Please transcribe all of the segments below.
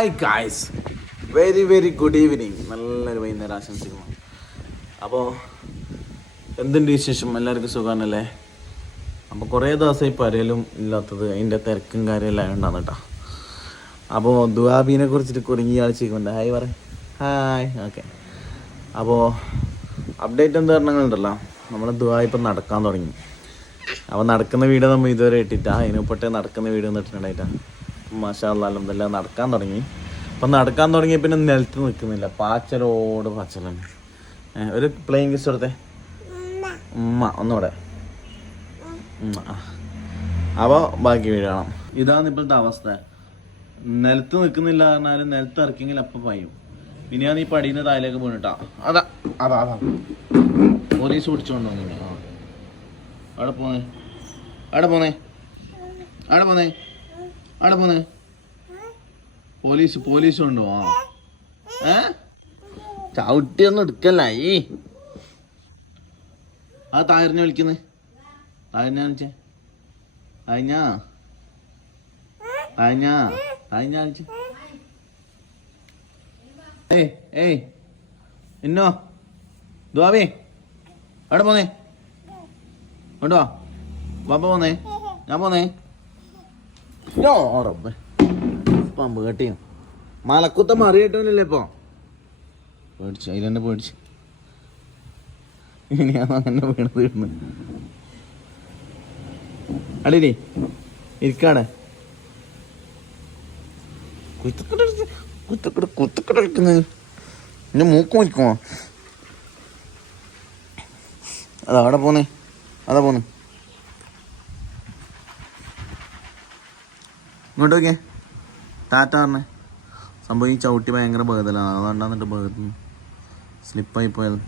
Hi guys very very good evening നല്ലൊരു വൈകുന്നേരം ആശംസിക്കുന്നു. അപ്പോൾ എന്തുണ്ട് വിശേഷം? എല്ലാവർക്കും സുഖമാണല്ലേ അപ്പോൾ കുറേ ദിവസമായി പരലും ഇല്ലാത്തത് അതിന്റെ തിരക്കും കാര്യമെല്ലാം ഉണ്ടാകുന്ന കേട്ടോ. അപ്പോൾ ദുബാബിനെ കുറിച്ചിട്ട് കുറുങ്ങി ആഴ്ചക്കുണ്ട് ഹായ് പറ. ഹായ് ഓക്കെ അപ്പോൾ അപ്ഡേറ്റ് എന്താ പറഞ്ഞുണ്ടല്ലോ നമ്മൾ ദുബായ് ഇപ്പം നടക്കാൻ തുടങ്ങി. അപ്പോൾ നടക്കുന്ന വീഡിയോ നമ്മൾ ഇതുവരെ ഇട്ടിട്ടാ പൊട്ടേ നടക്കുന്ന വീഡിയോ ഇട്ടിട്ടുണ്ടായിട്ടാ മാഷാ അല്ല നടക്കാൻ തുടങ്ങി. അപ്പം നടക്കാൻ തുടങ്ങി പിന്നെ നിലത്ത് നിൽക്കുന്നില്ല. പാച്ചലോട് പാച്ചലാണ്. ഒരു പ്ലെയിങ് കിസ് കൊടുത്തേ? ഉമ്മ. ഒന്നുകൂടെ. അപ്പോൾ ബാക്കി വീഴണം ഇതാണ് ഇപ്പോഴത്തെ അവസ്ഥ. നിലത്ത് നിൽക്കുന്നില്ല പറഞ്ഞാൽ നിലത്ത് ഇറക്കിയെങ്കിൽ അപ്പം പയ്യും. പിന്നെ ഞാൻ ഈ പടീന്റെ താഴേക്ക് വീണിട്ടാ. അതാ അതാ അതാ. പോലീസ് പിടിച്ചോണ്ട് അവിടെ പോന്നെ? അവിടെ പോന്നെ? അവിടെ പോന്നേ? അവിടെ പോന്നെ? പോലീസ് പോലീസ് ഉണ്ടോ ആ ഏ? ചവിട്ടിയൊന്നും എടുക്കല്ല ഈ. ആ തായറിനെ വിളിക്കുന്നേ. തായറിനെ വിളിച്ചേ തായഞ്ഞാ തായഞ്ഞാ തായഞ്ഞാ വിളിച്ചേ ഏയ് ഏയ്. എന്നോ? ദ്വാവേ അവിടെ പോന്നേ. ഇങ്ങോട്ട് വാ. പാപ്പ പോന്നേ. ഞാൻ പോന്നേ. യോ റബ്ബേ പാമ്പ് കെട്ടിയോ മലക്കുത്ത മറിയിട്ടില്ലേ കിട്ടുന്നില്ലേ ഇപ്പൊ? പേടിച്ചു തന്നെ പേടിച്ചു. ഇനി ഞാൻ അങ്ങനെ വീണത് വീണ് അടിനി ഇരിക്കാടെ കുത്തക്കട കുത്തക്കട കുത്തക്കട എന്റെ മൂക്ക് മരിക്കുമോ അതാ അവിടെ പോന്നേ. അതാ പോന്നു. ഇങ്ങോട്ട് നോക്കിയേ. ടാറ്റ പറഞ്ഞേ. സംഭവം ഈ ചവിട്ടി ഭയങ്കര ബഹുതലാണ് അതുകൊണ്ടാന്നിട്ട് ബഹത്തുന്നു സ്ലിപ്പായി പോയത്.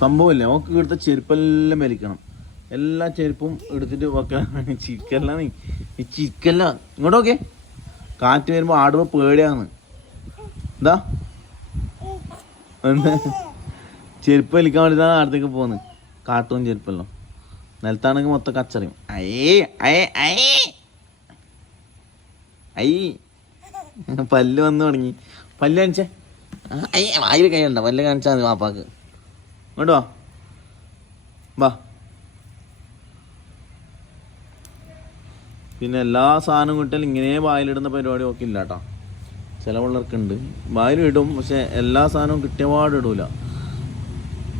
സംഭവമില്ല? നമുക്ക് ഇവിടുത്തെ ചെരുപ്പെല്ലാം വലിക്കണം എല്ലാ ചെരുപ്പും എടുത്തിട്ട് വെക്കാൻ ചിക്കല്ല നീ. ഈ ചിക്കല്ല ഇങ്ങോട്ട് നോക്കിയേ. കാറ്റ് വരുമ്പോൾ ആടുമ്പോൾ പേടിയാണ്. എന്താ? ചെരുപ്പ് വലിക്കാൻ വേണ്ടിയിട്ടാണ് അടുത്തേക്ക് പോകുന്നത് കാട്ടും ചെരുപ്പല്ലോ. നിലത്താണെങ്കിൽ മൊത്തം കച്ചറിയും. അയ്യേ അയേ അയേ അയ്യേ പല്ല് വന്നു തുടങ്ങി. പല്ല് കാണിച്ചേ. ഐ ആയിര കൈയുണ്ട പല്ല് കാണിച്ചാൽ മതി വാപ്പാക്ക്. ഇങ്ങോട്ട് വാ. വാ. പിന്നെ എല്ലാ സാധനവും കിട്ടിയാലും ഇങ്ങനെ വായിലിടുന്ന പരിപാടി ഒക്കെ ഇല്ല കേട്ടോ ചില പിള്ളേർക്കുണ്ട് വായിലിടും പക്ഷെ എല്ലാ സാധനവും കിട്ടിയ പാടിടൂല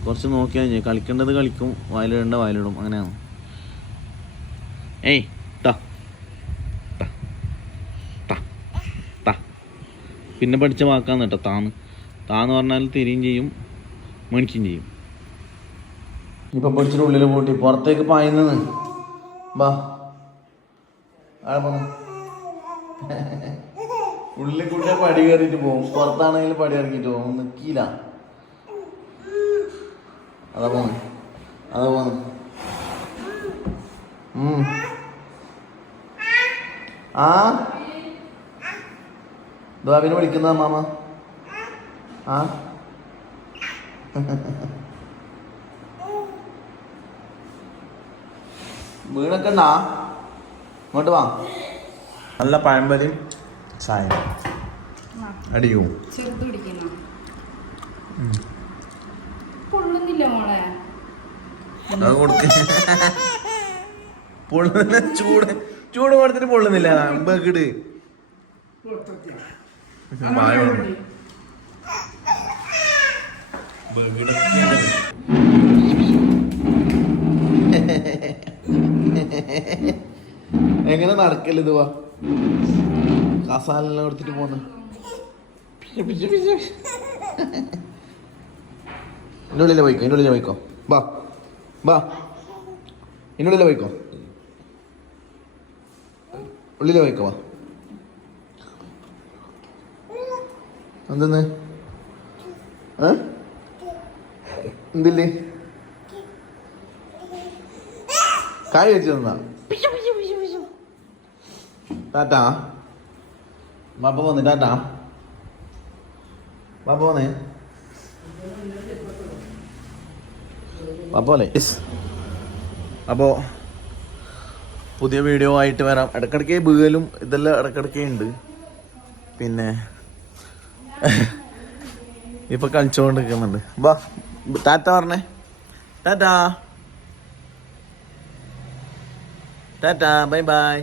കുറച്ച് നോക്കിയാൽ കളിക്കേണ്ടത് കളിക്കും വായിലിടേണ്ട വായിലിടും. അങ്ങനെയാണ്. ഏയ്. പിന്നെ പഠിച്ച വാക്കാന്ന് കേട്ടോ താന്ന്. താന്ന് പറഞ്ഞാൽ തിരിയും ചെയ്യും മണിക്കും ചെയ്യും. ഇപ്പം പഠിച്ചിട്ട് ഉള്ളിൽ പൂട്ടി പുറത്തേക്ക് പായുന്നത്. ബാ. ഉള്ളിൽ കൂടെ പടി കയറിയിട്ട് പോകും പുറത്താണെങ്കിൽ പടി ഇറങ്ങിയിട്ട് പോകും നിൽക്കില്ല അതാ പോന്ന്. അതാ പോന്ന്. ആ? ദ്വാബിനെ വിളിക്കുന്ന മാമ. ആ? വീണൊക്കെ ഉണ്ടാ ഇങ്ങോട്ട് വാ. നല്ല പഴംപരിയും ചായ മോളെ. പൊള്ളുന്നില്ല ചൂട് ചൂട് കൊടുത്തിട്ട് പൊള്ളുന്നില്ല. ബക്കിട്. എങ്ങനെ നടക്കൽ ഇതുവാ കസാലെല്ലാം എടുത്തിട്ട് പോന്ന്. ഇന്നുള്ളിലെ പോയിക്കോ ഉള്ളിലെ പോയിക്കോ. ബാ ബാ. ഉള്ളിലെ പോയിക്കോ. ഉള്ളിലെ പോയിക്കോ വാ. എന്തെന്ന്? എന്തില്ലേ? കായ് വെച്ച് തന്നാ ടാറ്റാ. ബാപ്പ പോന്ന് ടാറ്റാ. ബാപ്പ പോന്നേ. അപ്പോൾ അപ്പോൾ പുതിയ വീഡിയോ ആയിട്ട് വരാം. ഇടയ്ക്കിടയ്ക്ക് വീകലും ഇതെല്ലാം ഇടയ്ക്കിടയ്ക്ക് ഉണ്ട്. പിന്നെ ഇപ്പൊ കളിച്ചോണ്ട് നിൽക്കുന്നുണ്ട് വാ ടാറ്റ പറഞ്ഞേ. Tata tata bye bye.